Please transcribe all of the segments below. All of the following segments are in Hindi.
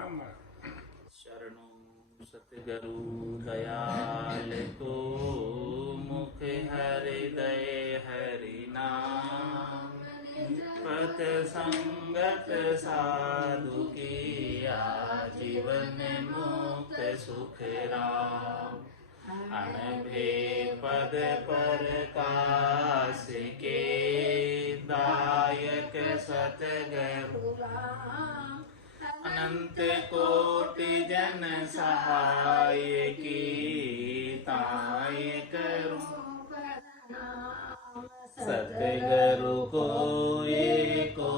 शरणु सतगुरु दयाल को, मुख हृदय हरि नाम। पथ संगत साधु की, आजीवन मुक्त सुख राम। अनभेद पद प्रकाश के, दायक सतगुरु राम। अनंत कोटि जन सहाय की, ताय करूं प्रणाम। सतगुरु को एको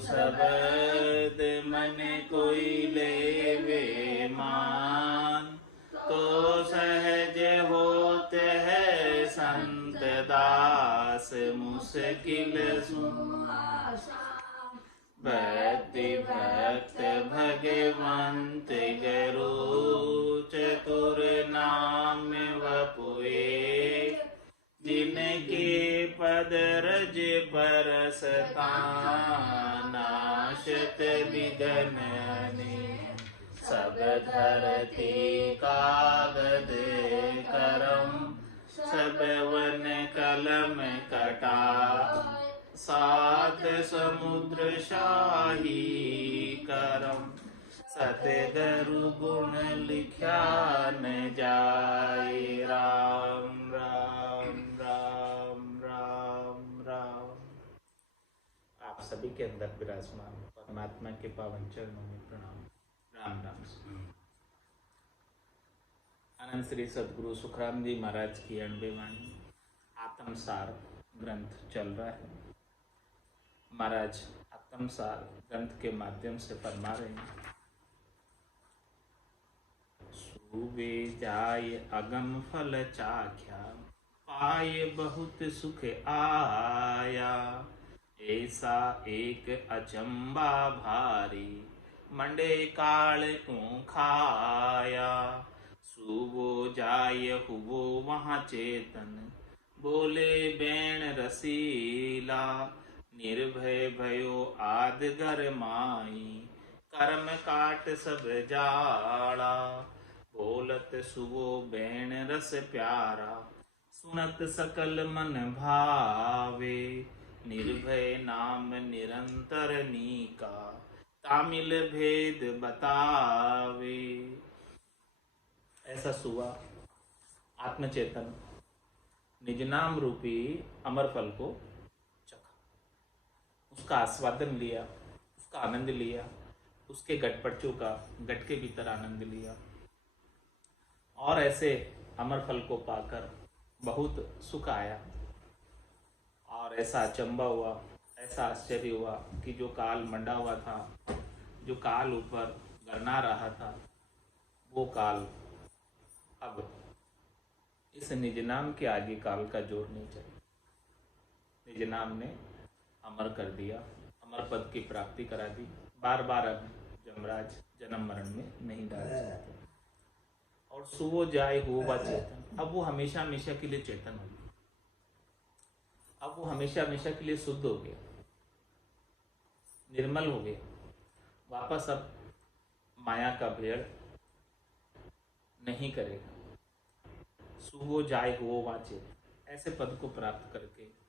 शब्द, मन कोई लेवे मान। तो सहज होत है संत दास, मुश्किल सुआसान। भक्ति भक्त भगवंत गुरु, चतुर नाम वपुए। जिनके पद रज परसता, नाशत विघ्न ने। सब धरती कागद करम, सब वन कलम कटा। सात समुद्र शाही करम, सतगुरु गुण लिख्या न जाए। राम राम राम राम राम। आप सभी के अंदर विराजमान परमात्मा के पावन चरणों में प्रणाम। राम राम। अनंत श्री सदगुरु सुखराम जी महाराज की 90वीं वाणी आत्मसार ग्रंथ चल रहा है। महाराज आत्मसार ग्रंथ के माध्यम से फरमा रहे हैं, सूबे जाय अगम फल चाख्या, पाए बहुत सुख आया। ऐसा एक अचंबा भारी, मंडे काल को खाया। सूबो जाय हुवो वहाँ चेतन, बोले बैण रसीला। निर्भय भयो आदगर माई, कर्म काट सब जाड़ा। बोलत सुवो बैण रस प्यारा, सुनत सकल मन भावे। निर्भय नाम निरंतर नीका, तामिल भेद बतावे। ऐसा सुवा आत्मचेतन निज नाम रूपी अमर फल को चखा, उसका आस्वादन लिया, उसका आनंद लिया, उसके गटपटचों का गट के भीतर आनंद लिया। और ऐसे अमर फल को पाकर बहुत सुख आया। और ऐसा अचंबा हुआ, ऐसा आश्चर्य हुआ कि जो काल मंडा हुआ था, जो काल ऊपर गरना रहा था, वो काल अब इस निज नाम के आगे काल का जोर नहीं चला। निज नाम ने अमर कर दिया, अमर पद की प्राप्ति करा दी। बार बार अब यमराज जन्म मरण में नहीं डाल सकते। और सुवो जाए हुआ चेतन, अब वो हमेशा हमेशा के लिए चेतन हो गया। अब वो हमेशा हमेशा के लिए शुद्ध हो गया, निर्मल हो गया। वापस अब माया का भेड़ नहीं करेगा। सुवो जाए हो वाचे, ऐसे पद को प्राप्त करके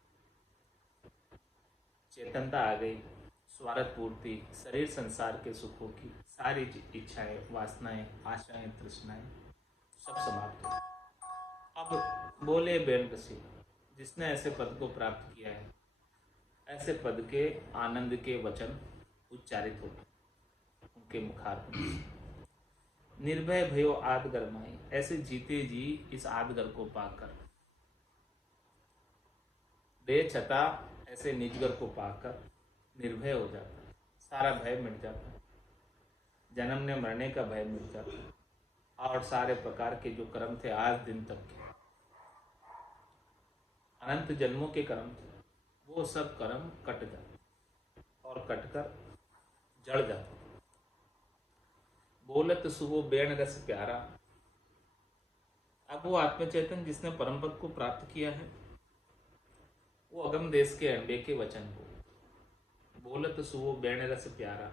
चेतनता आ गई। स्वार्थ पूर्ति, शरीर संसार के सुखों की सारी इच्छाएं, वासनाएं, आशाएं, तृष्णाएं सब समाप्त हो। अब बोले बेन रसी, जिसने ऐसे पद को प्राप्त किया है, ऐसे पद के आनंद के वचन उच्चारित होते उनके मुखारविंद से। निर्भय भयो आदगर माई, ऐसे जीते जी इस आदगर को पाकर, दे छता ऐसे निजगर को पाकर निर्भय हो जाता है। सारा भय मिट जाता है, जन्मने मरने का भय मिट जाता है। और सारे प्रकार के जो कर्म थे आज दिन तक के, अनंत जन्मों के कर्म थे, वो सब कर्म कट जाते और कटकर जड़ जाते। बोलत सुवो बेण रस प्यारा, अब वो आत्मचेतन जिसने परम पद को प्राप्त किया है, वो अगम देश के अंडे के वचन को बोलत सुवो बेण रस प्यारा,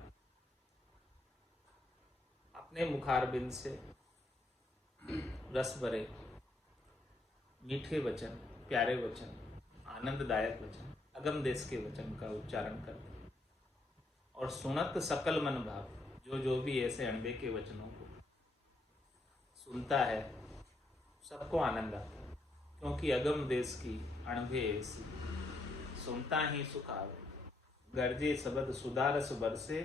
अपने मुखारबिंद से रस भरे मीठे वचन, प्यारे वचन, आनंददायक वचन, अगम देश के वचन का उच्चारण करते और सुनत सकल मन भाव, जो जो भी ऐसे अणबे के वचनों को सुनता है सबको आनंद आता है, क्योंकि अगम देश की अणबे ऐसी, सुनता ही सुख आवे, गर्जे शब्द सुधारस बरसे,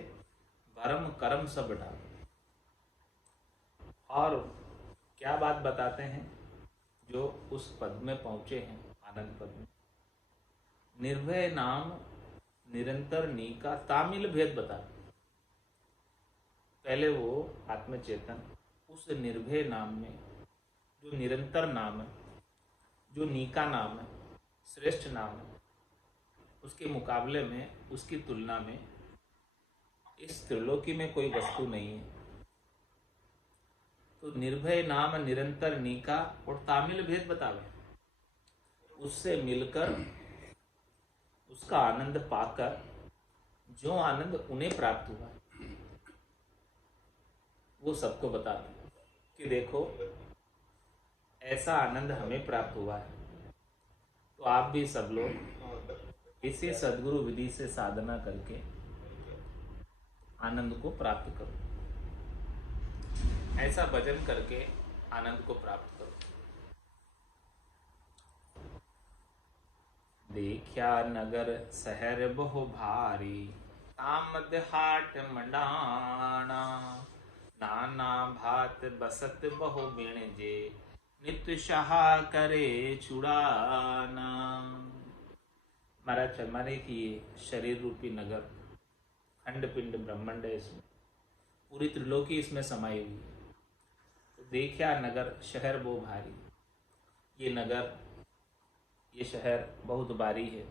भरम करम सब डाले। और क्या बात बताते हैं जो उस पद में पहुंचे हैं, आनंद पद में। निर्भय नाम निरंतर नी का तामिल भेद बताते। पहले वो आत्मचेतन उस निर्भय नाम में, जो निरंतर नाम है, जो नी का नाम है, श्रेष्ठ नाम है, उसके मुकाबले में, उसकी तुलना में इस त्रिलोकी में कोई वस्तु नहीं है। तो निर्भय नाम निरंतर नीका और तामिल भेद बतावे, उससे मिलकर उसका आनंद पाकर जो आनंद उन्हें प्राप्त हुआ वो सबको बताते हैं कि देखो ऐसा आनंद हमें प्राप्त हुआ है, तो आप भी सब लोग इसी सद्गुरु विधि से साधना करके आनंद को प्राप्त करो, ऐसा भजन करके आनंद को प्राप्त करो। देखा नगर शहर बहु भारी, तामद हाट मंडाना, नाना भात बसत बहु बिणजे, नित्य सहा करे छुड़ाना। महाराज हमारे की शरीर रूपी नगर, खंड पिंड ब्रह्मांड है, इसमें पूरी त्रिलोकी इसमें समाई हुई है। तो देखा नगर शहर बहु भारी, ये नगर, ये शहर बहुत भारी है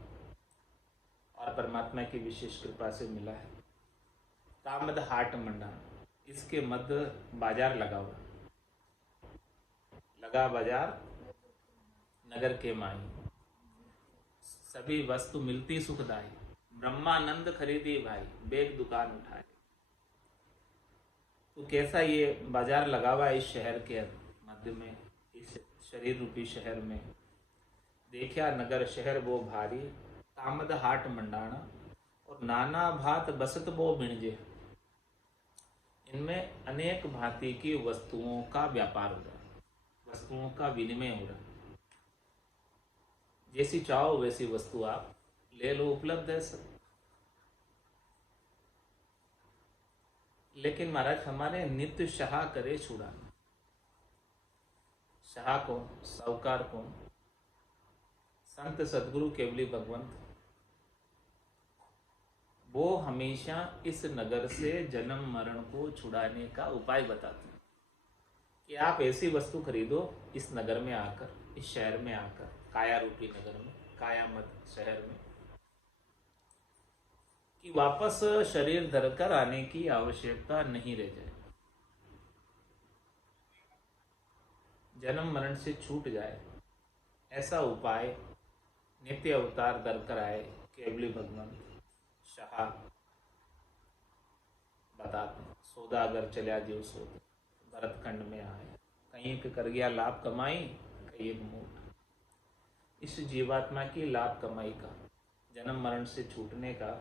और परमात्मा की विशेष कृपा से मिला है। तामद हाट मंडान, इसके मध्य बाजार लगा हुआ, लगा बाजार नगर के माही, सभी वस्तु मिलती सुखदाई, ब्रह्मानंद खरीदी भाई, बेग दुकान उठाए। तो कैसा ये बाजार लगा हुआ है इस शहर के मध्य में, इस शरीर रूपी शहर में। देखा नगर शहर वो भारी, तामद हाट मंडाना, और नाना भात बसत वो बिणजे, इनमें अनेक भांति की वस्तुओं का व्यापार हो रहा है, वस्तुओं का विनिमय हो रहा है। जैसी चाहो वैसी वस्तु आप ले लो, उपलब्ध है सब। लेकिन महाराज हमारे नित्य शाह करे छुड़ाना। शाह को, साहूकार को, संत सदगुरु केवली भगवंत, वो हमेशा इस नगर से जन्म मरण को छुड़ाने का उपाय बताते हैं कि आप ऐसी वस्तु खरीदो इस नगर में आकर, इस शहर में आकर, काया रूपी नगर में, काया मत शहर में, कि वापस शरीर धरकर आने की आवश्यकता नहीं रह जाए, जन्म मरण से छूट जाए। ऐसा उपाय नित्य अवतार धरकर आए केवली भगवान शाह बताते हैं। सौदा अगर चला जीव सोद, भरत खंड में आए, कहीं के कर गया लाभ कमाई, कहीं मूठ। इस जीवात्मा की लाभ कमाई का, जन्म मरण से छूटने का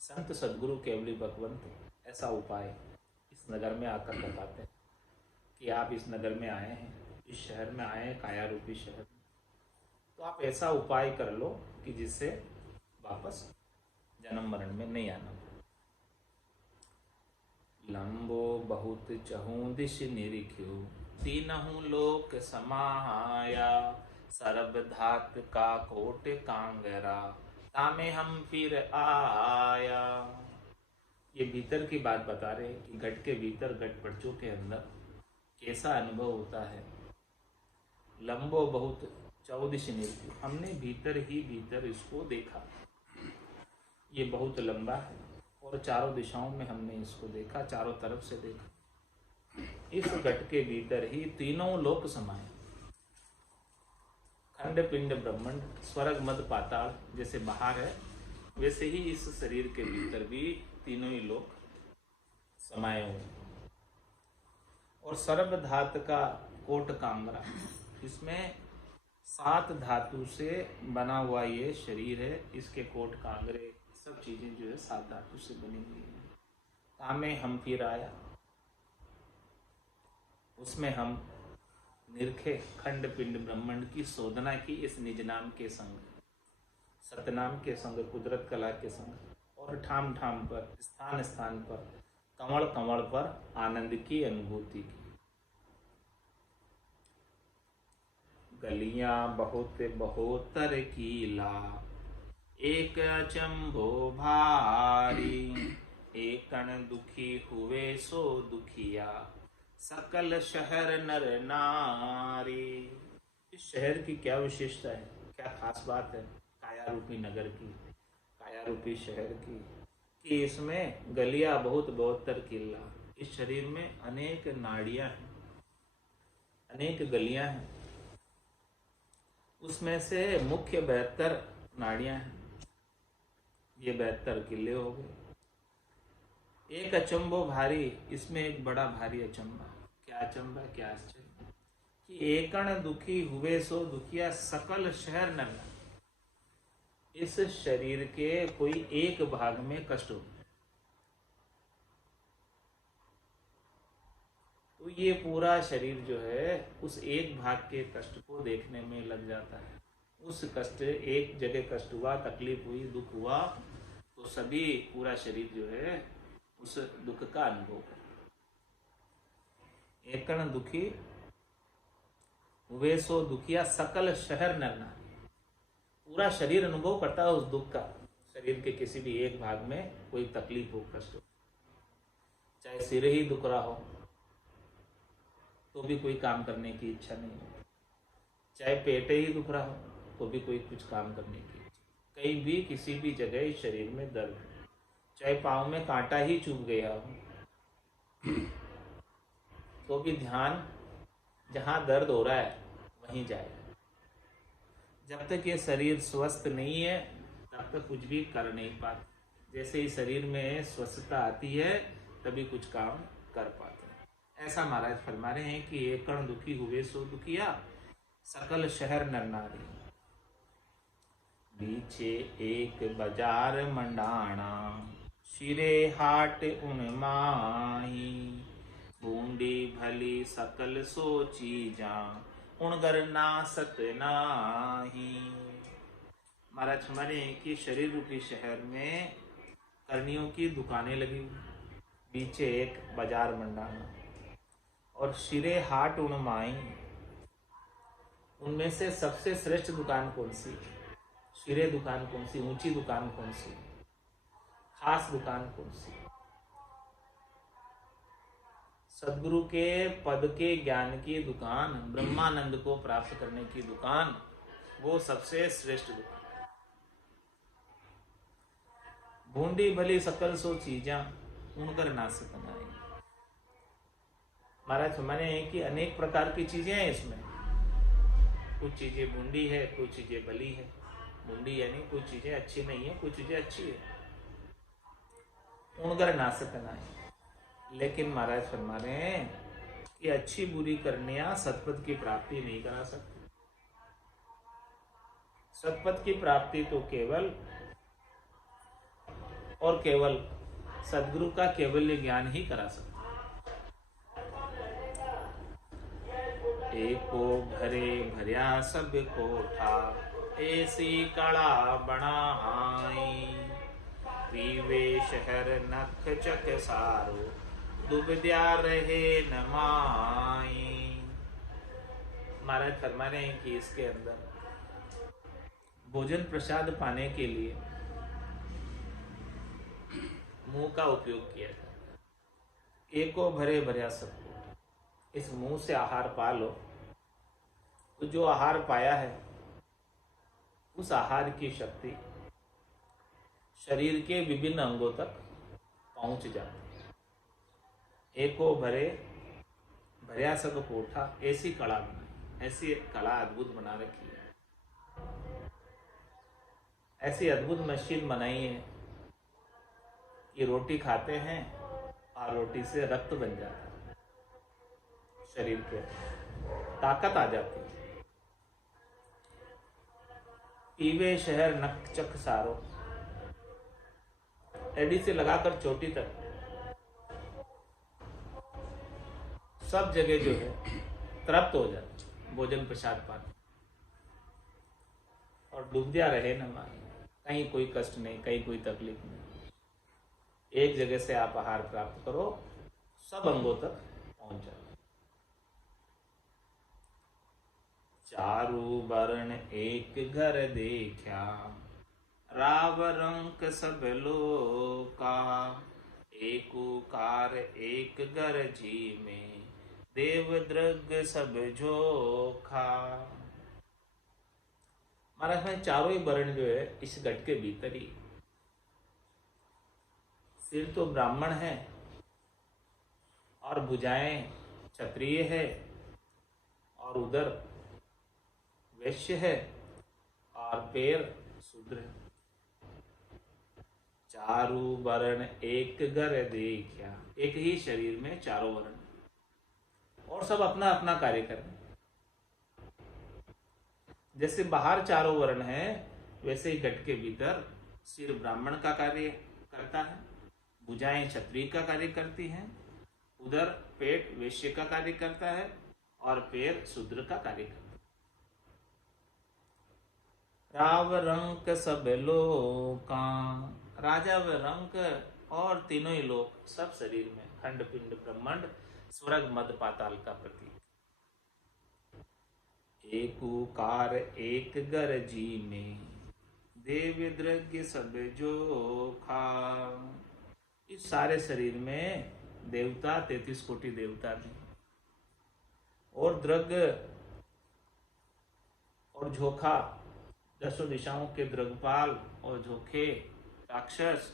संत सदगुरु केवली भगवंत ऐसा उपाय इस नगर में आकर बताते हैं कि आप इस नगर में आए हैं, इस शहर में आए हैं, काया रूपी शहर में, तो आप ऐसा उपाय कर लो कि जिससे वापस जन्म मरण में नहीं आना। लंबो बहुत चहूँ दिश निरिख्यो, तीनहु लोक समाया, सरब धात का कोट कांगरा, तामे हम फिर आया। ये भीतर की बात बता रहे कि घट के भीतर, घट पड़चों के अंदर कैसा अनुभव होता है। लंबो बहुत चौदिश निरिख्यो, हमने भीतर ही भीतर इसको देखा, ये बहुत लंबा है और चारों दिशाओं में हमने इसको देखा, चारों तरफ से देखा। इस घट के भीतर ही तीनों लोक समाये, खंड पिंड ब्रह्मांड, स्वर्ग मद पाताल जैसे बाहर है, वैसे ही इस शरीर के भीतर भी तीनों ही लोक समाये हुए। और सर्व धातु का कोट कांगरा, इसमें 7 धातु से बना हुआ ये शरीर है। इसके कोट कांगरे सब चीजें जो है 7 धातु से बनी हुई है। तामे हम फिर आया, उसमें हम निरखे खंड पिंड ब्रह्मांड की शोधना की इस निज नाम के संग, सतनाम के संग, कुदरत कला के संग, और ठाम ठाम पर, स्थान स्थान पर, कंवड़ कंवड़ पर आनंद की अनुभूति की। गलियां बहुत बहुतर कीला, एक अचंभो भारी, एकण दुखी हुए सो दुखिया, सकल शहर नर नारी। इस शहर की क्या विशेषता है, क्या खास बात है काया रूपी नगर की, काया रूपी शहर की, कि इसमें गलियां बहुत बहुतर किला। इस शरीर में अनेक नाड़ियां हैं, अनेक गलियां हैं। उसमें से मुख्य 72 नाड़ियां हैं, ये 72 किले हो गए। एक अचंभो भारी, इसमें एक बड़ा भारी अचंभा। क्या अचंभा, क्या आश्चर्य कि एकण दुखी हुए सो दुखिया, सकल शहर नर। इस शरीर के कोई एक भाग में कष्ट हो तो ये पूरा शरीर जो है उस एक भाग के कष्ट को देखने में लग जाता है। उस कष्ट, एक जगह कष्ट हुआ, तकलीफ हुई, दुख हुआ, तो सभी पूरा शरीर जो है उस दुख का अनुभव करता है। एकण दुखी हुए सो दुखिया, सकल शहर नर नारी। पूरा शरीर अनुभव करता है उस दुख का। शरीर के किसी भी एक भाग में कोई तकलीफ हो, कष्ट हो, चाहे सिर ही दुख रहा हो तो भी कोई काम करने की इच्छा नहीं होती, चाहे पेट ही दुख रहा हो तो भी कोई कुछ काम करने की इच्छा, कहीं भी किसी भी जगह शरीर में दर्द, चाहे पाँव में कांटा ही चुभ गया हो तो भी ध्यान जहाँ दर्द हो रहा है वहीं जाए। जब तक ये शरीर स्वस्थ नहीं है तब तक कुछ भी कर नहीं पाते। जैसे ही शरीर में स्वस्थता आती है तभी कुछ काम कर पाते हैं। ऐसा महाराज फरमा रहे हैं कि एकण दुखी हुए सो दुखिया, सकल शहर नर नारी। बीचे एक बाजार मंडाणा, शिरे हाट उन माही, बूंदी भली सकल सोची जा, उणगर ना सत नाही। महाराज हमारे कि शरीर रूपी शहर में करनियों की दुकानें लगी हुई, पीछे एक बाजार मंडाना, और शिरे हाट उणमाई। उनमें से सबसे श्रेष्ठ दुकान कौन सी, शिरे दुकान कौन सी, ऊंची दुकान कौन सी, खास दुकान कौन सी? सदगुरु के पद के ज्ञान की दुकान, ब्रह्मानंद को प्राप्त करने की दुकान, वो सबसे श्रेष्ठ दुकान। बूंदी भली सकल सो चीजा, उनकर ना सकनाई। महाराज माने कि अनेक प्रकार की चीजें हैं इसमें। कुछ चीजें बूंदी है, कुछ चीजें भली है। बूंदी यानी कुछ चीजें अच्छी नहीं है, कुछ चीजें अच्छी है। उनकर ना सकनाई। लेकिन महाराज फरमा रहे हैं कि अच्छी बुरी करनिया सतपथ की प्राप्ति नहीं करा सकती। सतपथ की प्राप्ति तो केवल और केवल सदगुरु का केवल ज्ञान ही करा सकता। एको भरे भरिया सब कोठा, ऐसी कड़ा बनाई, पीवे शहर नख चक सारो, दुबद्या रहे न माई। महाराज फरमा रहे हैं कि इसके अंदर भोजन प्रसाद पाने के लिए मुंह का उपयोग किया जाता है। एको भरे भरिया सब, इस मुंह से आहार पा लो तो जो आहार पाया है उस आहार की शक्ति शरीर के विभिन्न अंगों तक पहुंच जाती है। एको भरे भरिया सब कोठा, ऐसी कला बनाई, ऐसी कला अद्भुत बना रखी है, ऐसी अद्भुत मशीन बनाई है कि रोटी खाते हैं और रोटी से रक्त बन जाता है। शरीर के ताकत आ जाती है। पीवे शहर नक चक सारो, एडी से लगाकर चोटी तक सब जगह जो है तृप्त हो जाती, भोजन प्रसाद पानी, और डूबिया रहे न माए, कहीं कोई कष्ट नहीं, कहीं कोई तकलीफ नहीं। एक जगह से आप आहार प्राप्त करो, सब अंगों तक पहुंच जाओ। चारु वर्ण एक घर देखा, राव रंक सब लोका, एक ओकार एक घर जी में, देव द्रग सब जोखा। महाराज में चारों ही वर्ण जो है इस घट के भीतर ही। सिर तो ब्राह्मण है और भुजाएं क्षत्रिय है और उधर वैश्य है और पैर शूद्र है। चारु वर्ण एक घर देखा, एक ही शरीर में चारों वर्ण और सब अपना अपना कार्य कर रहे हैं। जैसे बाहर चारों वर्ण है, वैसे ही घट के भीतर सिर ब्राह्मण का कार्य करता है, भुजाएं क्षत्रिय का कार्य करती हैं, उधर पेट वैश्य का कार्य करता है और पैर शूद्र का कार्य करता है। राव रंक सब लोका, राजा व रंक और तीनों ही लोक, सब शरीर में खंड पिंड ब्रह्मांड स्वर्ग मध्य पाताल का प्रतीक। एक ओकार एक घर जी में, देव द्रव्य सब जोखा। इस सारे शरीर में देवता 33 कोटि देवता भी, और द्रव्य और झोखा 10 दिशाओं के द्रगपाल और झोखे राक्षस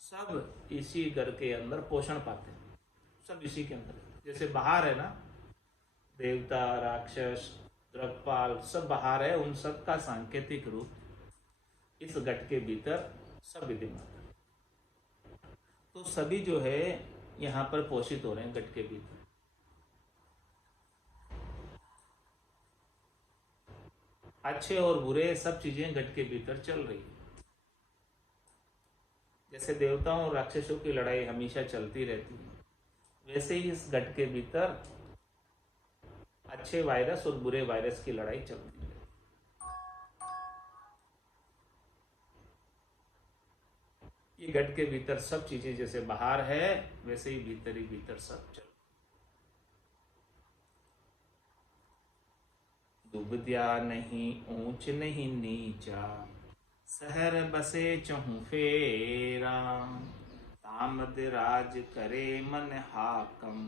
सब इसी घर के अंदर पोषण पाते हैं, सब इसी के अंदर। जैसे बाहर है ना, देवता राक्षस द्रगपाल सब बाहर है, उन सब का सांकेतिक रूप इस घट के भीतर सब विद्यमान है। तो सभी जो है यहाँ पर पोषित हो रहे हैं घट के भीतर। अच्छे और बुरे सब चीजें घट के भीतर चल रही है। जैसे देवताओं और राक्षसों की लड़ाई हमेशा चलती रहती है, वैसे ही इस घट के भीतर अच्छे वायरस और बुरे वायरस की लड़ाई चलती है। ये घट के भीतर सब चीजें जैसे बाहर है, वैसे ही भीतर सब चल। दुबद्या नहीं ऊंच नहीं नीचा, शहर बसे चहु फेरा, तामद राज करे मन हाकम,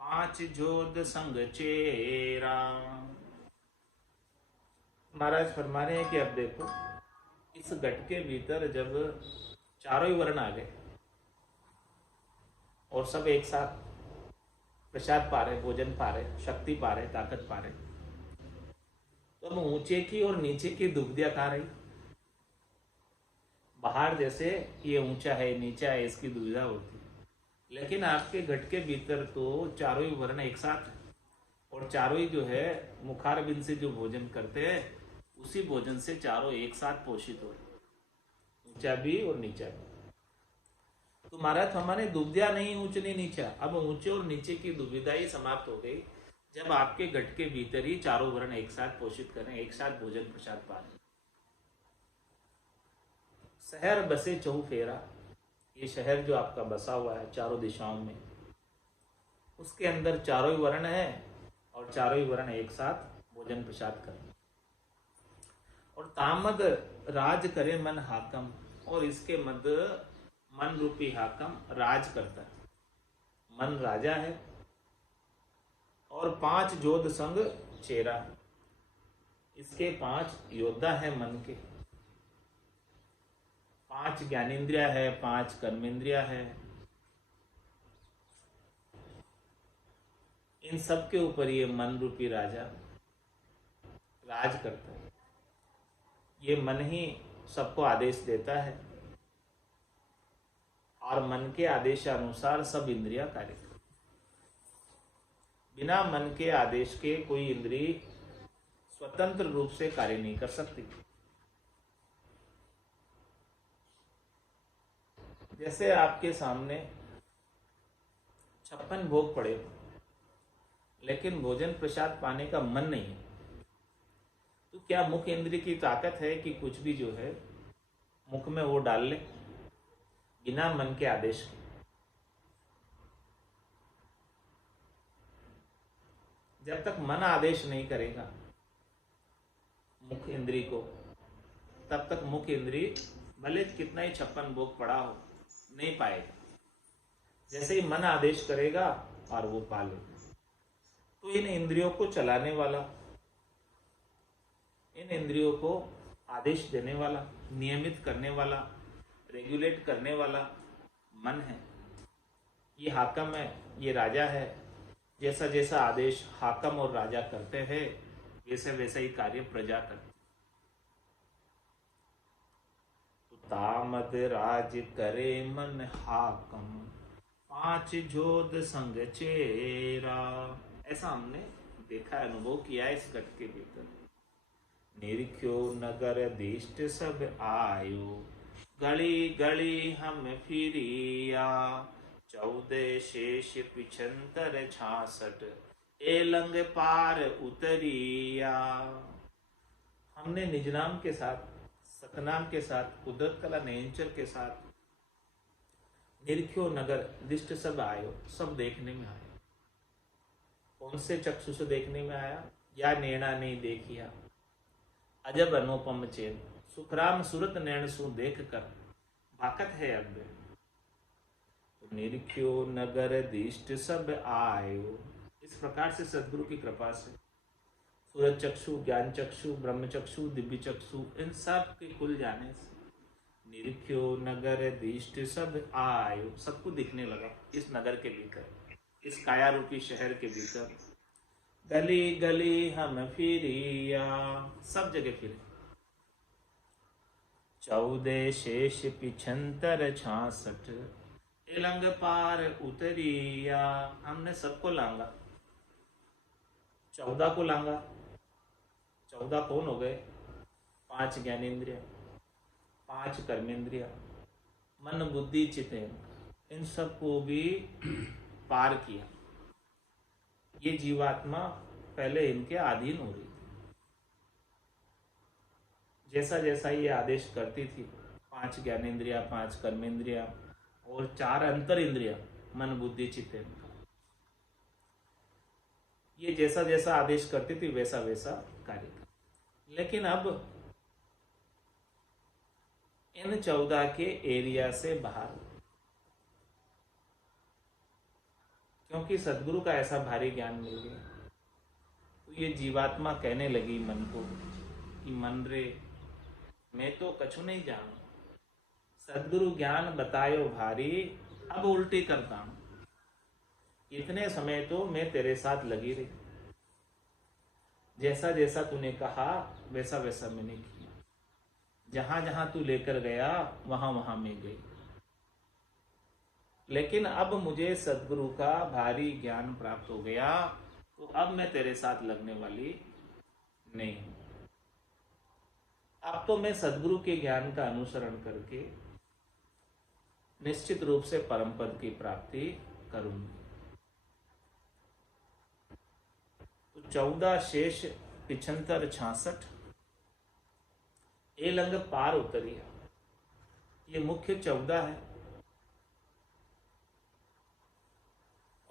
5 जोध संग चेरा। महाराज फरमा रहे हैं कि अब देखो, इस घट के भीतर जब चारों ही वर्ण आ गए और सब एक साथ प्रसाद पा रहे, भोजन पा रहे, शक्ति पा रहे, ताकत पा रहे, तो अब ऊंचे की और नीचे की दुबदिया कहाँ रही? बाहर जैसे ये ऊंचा है नीचा है इसकी दुविधा होती है, लेकिन आपके घट के भीतर तो चारों ही वर्ण एक साथ है और चारों ही जो है मुखार बिंद से जो भोजन करते हैं उसी भोजन से चारों एक साथ पोषित हो रहे, ऊंचा भी और नीचा भी। तो महाराज हमारे दुविधा नहीं ऊंच नहीं नीचा, अब ऊंचे और नीचे की दुविधा ही समाप्त हो गई जब आपके घट के भीतर ही चारों वर्ण एक साथ पोषित करें, एक साथ भोजन प्रसाद पा लें। शहर बसे चहु फेरा, ये शहर जो आपका बसा हुआ है चारों दिशाओं में, उसके अंदर चारों ही वर्ण है और चारों ही वर्ण एक साथ भोजन प्रसाद करें। और तामद राज करे मन हाकम, और इसके मध्य मन रूपी हाकम राज करता है। मन राजा है और 5 जोध संग चेरा, इसके 5 योद्धा है मन के, 5 ज्ञानेन्द्रिया है, 5 कर्मेंद्रिया है, इन सब के ऊपर ये मन रूपी राजा राज करता है। ये मन ही सबको आदेश देता है और मन के आदेशानुसार सब इंद्रियां कार्य करती। बिना मन के आदेश के कोई इंद्रिय स्वतंत्र रूप से कार्य नहीं कर सकती। जैसे आपके सामने 56 भोग पड़े हो, लेकिन भोजन प्रसाद पाने का मन नहीं है, तो क्या मुख इंद्रिय की ताकत है कि कुछ भी जो है मुख में वो डाल ले बिना मन के आदेश के? जब तक मन आदेश नहीं करेगा मुख इंद्रिय को, तब तक मुख इंद्रिय भले कितना ही 56 भोग पड़ा हो नहीं पाएगा। जैसे ही मन आदेश करेगा और वो पा लेगा। तो इन इंद्रियों को चलाने वाला, इन इंद्रियों को आदेश देने वाला, नियमित करने वाला, रेगुलेट करने वाला मन है। ये हाकम है, ये राजा है। जैसा जैसा आदेश हाकम और राजा करते हैं, वैसे वैसा ही कार्य प्रजा करती। तो तामद राज करे मन हाकम, 5 जोध संग चेरा। ऐसा हमने देखा, अनुभव किया है इस घट के भीतर। निरख्यो नगर दिष्ट सब आयो, गली गली हम फिरिया। 14 शेष पिछंतर 66, एलंग पार उतरिया। हमने निजनाम के साथ, सतनाम के साथ, कुदरत कला नेंचर के साथ निरख्यो नगर दिष्ट सब आयो, सब देखने में आया। कौन से चक्षु से देखने में आया? या नैना नहीं देखिया अजब अनुपम चेन, सुखराम सुरत नैन सु देख कर बाकत है अब। तो निरख्यो नगर दिष्ट सब आयो। इस प्रकार से सदगुरु की कृपा से सूरज चक्षु, ज्ञान चक्षु, ब्रह्म चक्षु, दिव्य चक्षु, इन सब के खुल जाने से निरख्यो नगर दिष्ट सब आयो, सबको दिखने लगा इस नगर के भीतर, इस काया रूपी शहर के भीतर। गली गली हम फिरिया, सब जगह फिरे। 14 शेष पिछंतर 66, एलंग पार उतरिया। हमने सबको लांगा, 14 को लांगा। 14 कौन हो गए? 5 ज्ञानेन्द्रिय, 5 कर्मेंद्रिय, मन बुद्धि चित्त, इन सबको भी पार किया। ये जीवात्मा पहले इनके अधीन हो रही थी। जैसा जैसा ये आदेश करती थी, 5 ज्ञानेन्द्रिया, 5 कर्मेंद्रिया और 4 अंतर इंद्रिया, मन बुद्धि चित्त, ये जैसा जैसा आदेश करती थी वैसा वैसा कार्य कर। लेकिन अब इन 14 के एरिया से बाहर, क्योंकि सदगुरु का ऐसा भारी ज्ञान मिल गया, तो ये जीवात्मा कहने लगी मन को कि मन रे, मैं तो कछु नहीं जानू, सदगुरु ज्ञान बतायो भारी, अब उल्टी करता हूं। इतने समय तो मैं तेरे साथ लगी रही, जैसा जैसा तूने कहा वैसा वैसा मैंने किया, जहां जहां तू लेकर गया वहां वहां मैं गई। लेकिन अब मुझे सदगुरु का भारी ज्ञान प्राप्त हो गया, तो अब मैं तेरे साथ लगने वाली नहीं हूं। अब तो मैं सदगुरु के ज्ञान का अनुसरण करके निश्चित रूप से परम पद की प्राप्ति करूंगी। तो 14 शेष पिछंतर 66, एलंग पार उतरिया, ये मुख्य 14 है।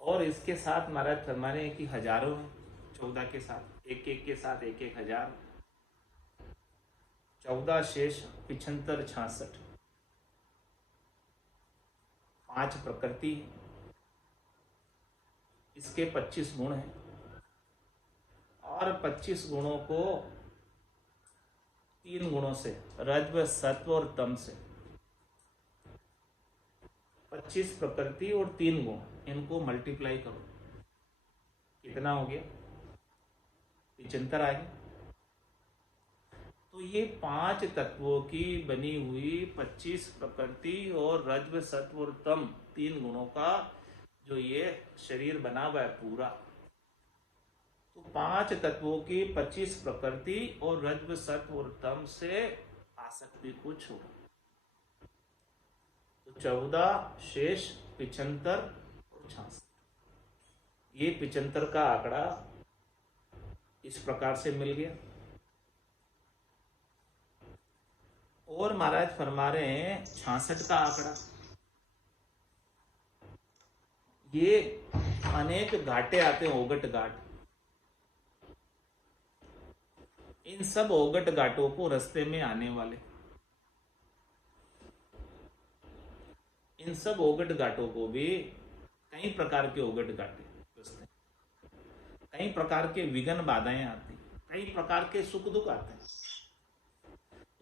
और इसके साथ महाराज फरमाने कि हजारों हैं, 14 के साथ, एक एक के साथ एक एक हजार। 14 शेष पिछंतर 66, 5 प्रकृति है, इसके 25 गुण हैं, और 25 गुणों को 3 गुणों से, रजव सत्व और तम से, 25 प्रकृति और 3 गुण, इनको मल्टीप्लाई करो, कितना हो गया? 75 आ गया। तो ये 5 तत्वों की बनी हुई 25 प्रकृति और रजव सत्व और तम 3 गुणों का जो ये शरीर बना हुआ है पूरा, तो 5 तत्वों की 25 प्रकृति और रज्व सत्व और तम से आसक्ति को छोड़ा। तो 14 शेष 75 और 66, ये 75 का आंकड़ा इस प्रकार से मिल गया। और महाराज फरमा रहे हैं 66 का आंकड़ा, ये अनेक घाटे आते हैं, ओगट घाट। इन सब ओगट घाटों को रास्ते में आने वाले, इन सब ओगट घाटों को भी कई प्रकार के ओगट घाटे रास्ते, कई प्रकार के विघ्न बाधाएं आती, कई प्रकार के सुख दुख आते हैं,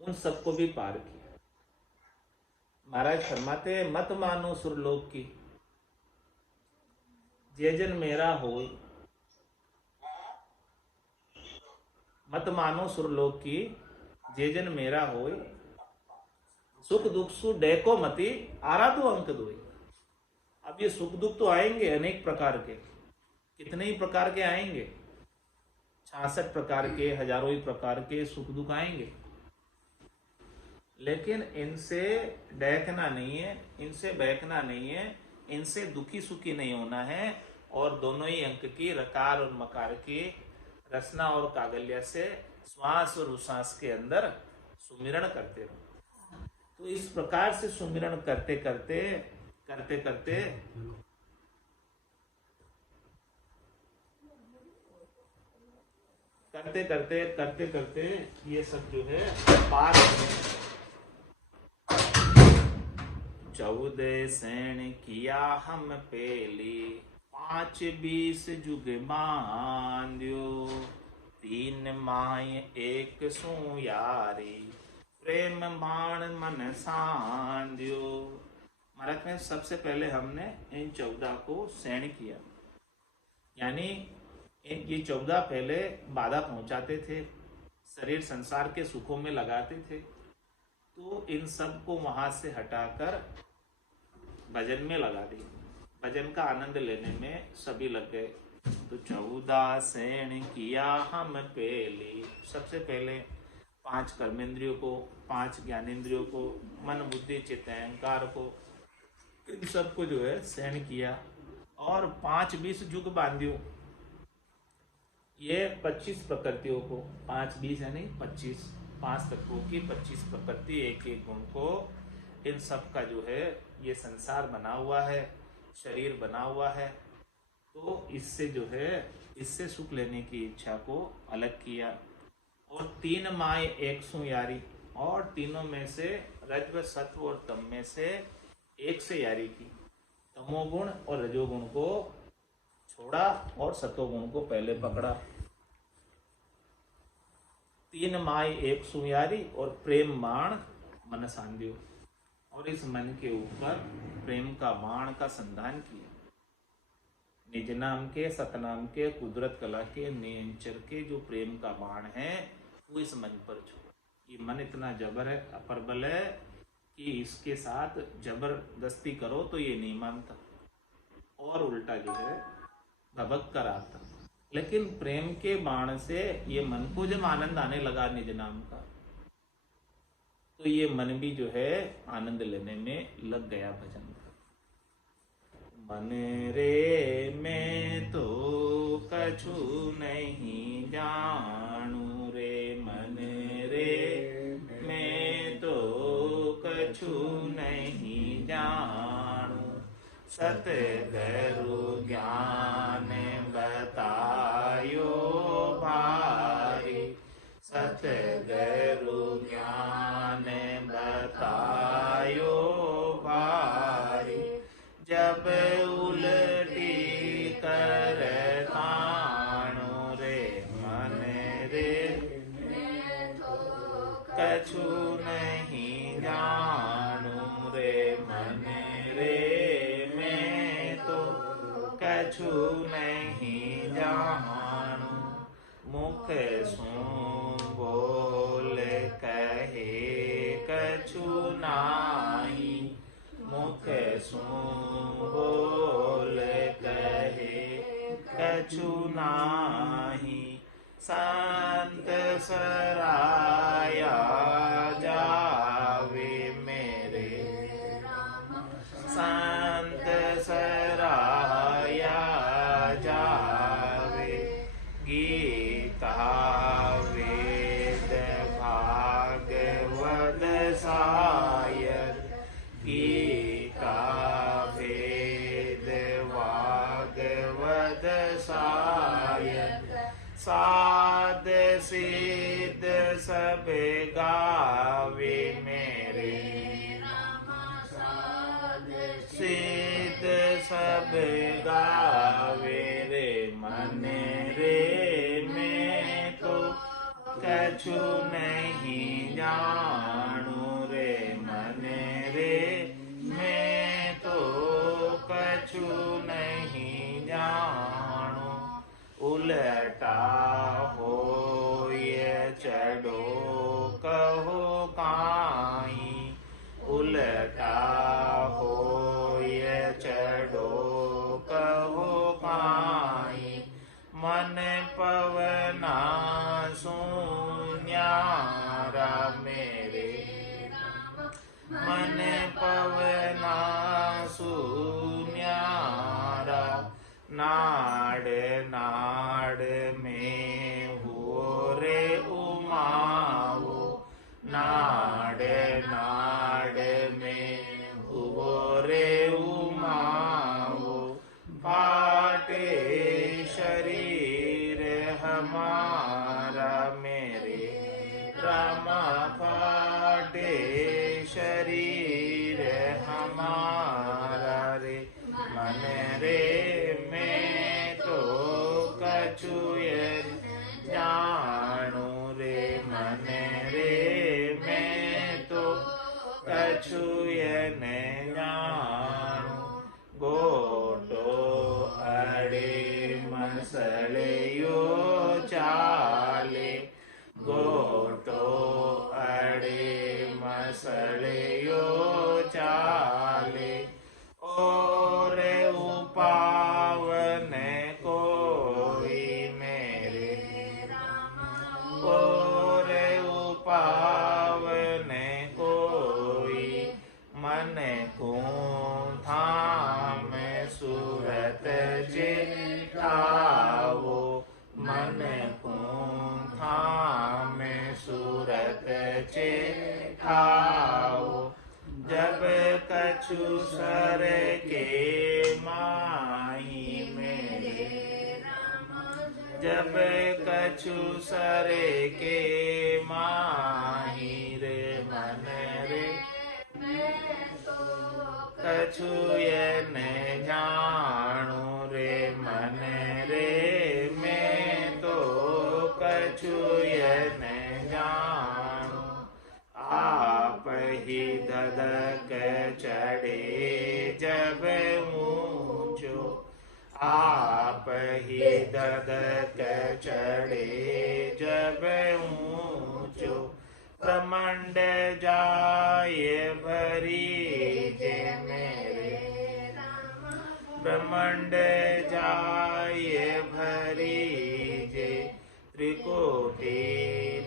उन सबको भी पार किया। महाराज फरमाते हैं मत मानो सुरलोक की, जे जन मेरा होय। मत मानो सुरलोक की, जे जन मेरा होय। सुख दुख सु डैको मति, आराधो अंक दोई। अब ये सुख दुख तो आएंगे अनेक प्रकार के, कितने ही प्रकार के आएंगे, 66 प्रकार के, हजारों ही प्रकार के सुख दुख आएंगे, लेकिन इनसे डैकना नहीं है, इनसे बहकना नहीं है, इनसे दुखी सुखी नहीं होना है। और दोनों ही अंक की रकार और मकार की रचना और कागल्य से श्वास और उश्वास के अंदर सुमिरण करते रहो। तो इस प्रकार से सुमिरण करते करते करते करते करते करते करते करते ये सब जो है पार होने। 14 सैन किया हम पेली, 5 20 जुग बांध्यो, 3 माय 1 सु यारी, प्रेम बाण मन सांध्यो। महाराज में सबसे पहले हमने इन 14 को सैन किया, यानी ये 14 पहले बाधा पहुंचाते थे, शरीर संसार के सुखों में लगाते थे, तो इन सब को वहां से हटाकर भजन में लगा दिया, भजन का आनंद लेने में सभी लग गए। तो 14 सैन किया हम पहली, सबसे पहले 5 कर्मेंद्रियों को, 5 ज्ञानेंद्रियों को, मन बुद्धि चित्त अहंकार को, इन सबको जो है सैन किया। और 5 20 जुग बांधियो, ये 25 प्रकृतियों को, 5 20 यानी 25, 5 तत्वों की 25 प्रकृति, एक एक गुण को, इन सब का जो है ये संसार बना हुआ है, शरीर बना हुआ है, तो इससे जो है इससे सुख लेने की इच्छा को अलग किया। और 3 माय 1 सु यारी, और तीनों में से रज्व सत्व और तम में से एक से यारी की, तमोगुण और रजोगुण को छोड़ा और सतोगुण को पहले पकड़ा। 3 माय 1 सु यारी और प्रेम बाण मन सांध्यो, और इस मन के ऊपर प्रेम का बाण का संधान किया। निज नाम के, सतनाम के, कुदरत कला के, नियंचर के जो प्रेम का बाण है वो इस मन पर छोड़ा। ये मन इतना जबर है, अप्रबल है कि इसके साथ जबरदस्ती करो तो ये नहीं मानता, और उल्टा जो है भभक कर आता। लेकिन प्रेम के बाण से ये मन को जब आनंद आने लगा निज नाम का, तो ये मन भी जो है आनंद लेने में लग गया भजन का। मन रे मैं तो कछु नहीं जानू रे, मन रे मैं तो कछु नहीं जानू, सतगुरु ज्ञान बतायो भारी, सतगुरु ज्ञान बतायो भारी, जब उलटी कर ताणो रे, मन रे कछु नहीं जानू रे, मन रे मैं तो कछु नहीं जानू, मुख सु बोल कहे कछु नाही, मुख सु बोल कहे कछु नाही। संत सराया जावे मेरे, संत सराया जावे। गीता वेद भागवत सायद, गीता वेद भागवत सायद। साध सिद्ध सब गावे मेरे, सिद्ध सब गावे रे मन रे। मैं तो कछु नहीं जानू रे मन रे, मैं तो कछु नहीं जानू। उलटा हो ये चढ़ो कहो काई, उलटा हो ये चढ़ो कहो काई। मन पवना सुन्यारा मेरे, मन पवना सुन्यारा। नाड़ नाड़ में हुओ रे उमाओ, नाड़ नाड़ में हुओ रे उमाओ। फाटे शरीर हमारा मेरे, रामा फाटे शरीर हमारा रे मन रे। मैं तो कछु जानू रे मन रे, मैं तो कछु न जानू। गोटो अड़े मसले यो चाले, गोटो अड़े मसले यो चाले। और उपावन कोई मेरे, और उपावन कोई। मन को थाम सूरत चिताओ, मन को थाम सूरत चिताओ। जब कछु सर के माही मेरे, जब कछु सर के माही रे मन रे। कछु ये न जानू रे मन रे, मैं तो कछु ये न जानू। आप ही धधक चढ़े जब ऊंचो, आप ही धधक चढ़े जब ऊंचो। प्रमंड जाए भरी जे मेरे, प्रमंड जाए भरी जे। त्रिकोटि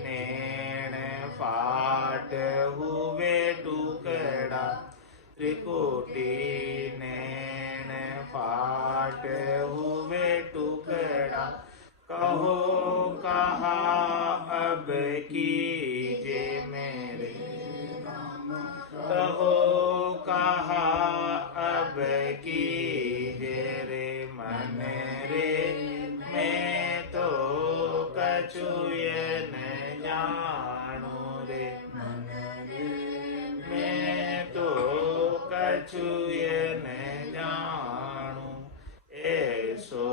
नैन फाट हुए टुकड़ा, त्रिकोटि नैन फाट हुए टुकड़ा। कहो कहा अब कीजे मेरे, कहो कहा अब कीजे रे मन रे। मैं तो कछु ये न जानू रे मन रे, मैं तो कछु ये न जानू। ऐसो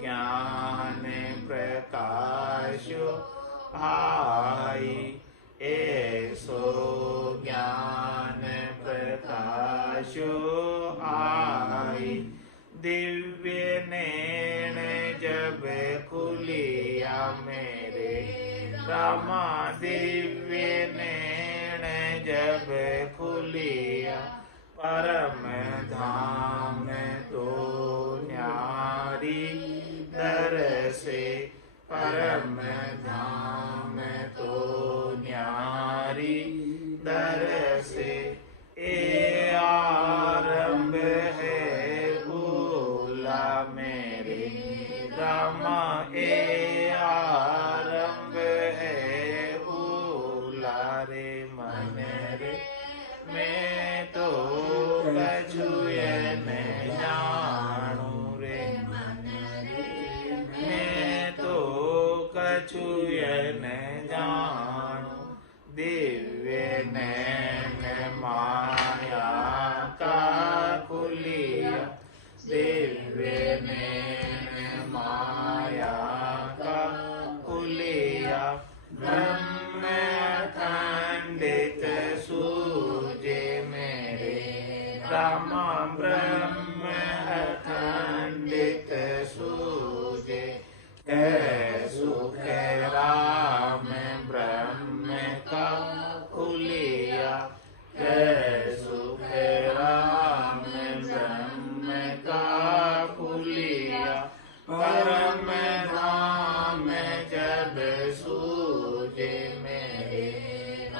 ज्ञान प्रकाशो भाई, ऐसो ज्ञान प्रकाशो आई। दिव्य नैन जब खुलिया मेरे, रामा दिव्य नैन जब खुलिया। परम धाम तो न्यारी से परम धाम तो न्यारी दर से ए आरंभ है भूला मेरे रामा ए आरंभ है भूला रे मन रे मैं तो कछु न जानू रे मैं तो कछु न जानू दिव्य नैन माया का खुलिया दिव्य नैन माया का खुलिया ब्रह्म खंडित सूझे मेरे रामा ब्रह्म खंडित सूझे सुख राम ब्रह्म का खुलिया सुख राम ब्रह्म का खुलिया परम धाम जब सूझे मेरे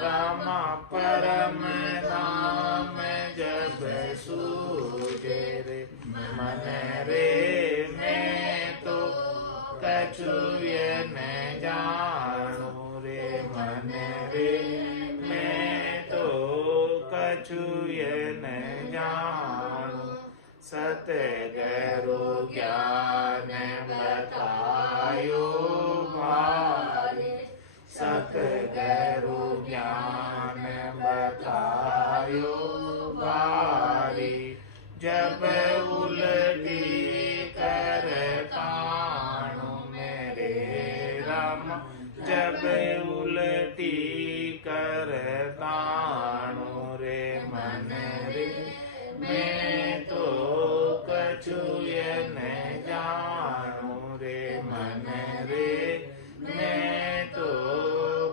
रामा परम धाम जब सूझे रे मन रे मैं तो कछु न जानू रे मन रे मैं तो कछु न जानू सतगुरु ज्ञान बतायो भारे सतगुरु ज्ञान बतायो भारे जब उलटी करताणु मेरे राम जब उलटी करताणु रे मन रे मैं तो कछु न जानू रे मन रे मैं तो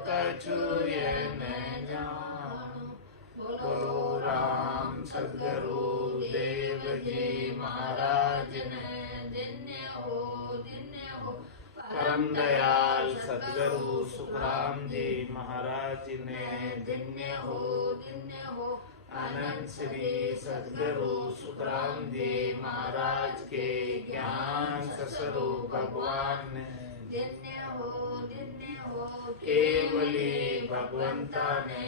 कछु न जानू बोलो राम सद्गुरु देव जी महाराज ने परम दयाल सद्गुरु सुखराम जी महाराज ने धन्य हो आनंद श्री सद्गुरु सुखराम जी महाराज के ज्ञान स्वरूप भगवान ने केवली भगवंता ने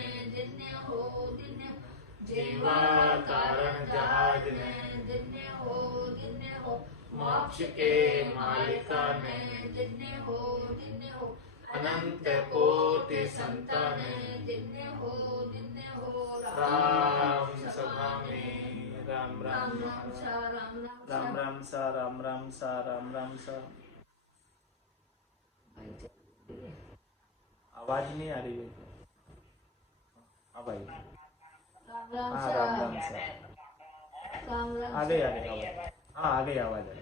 जीवा कारण जहाज ने मोक्ष के मालिका ने अनंत कोटि संतान राम सभा में राम राम राम राम सा राम राम सा राम राम सा। आवाज नहीं आ रही है? अब आई। हाँ राम राम सा आ गई आवाज। हाँ आ गई आवाज। आ गई।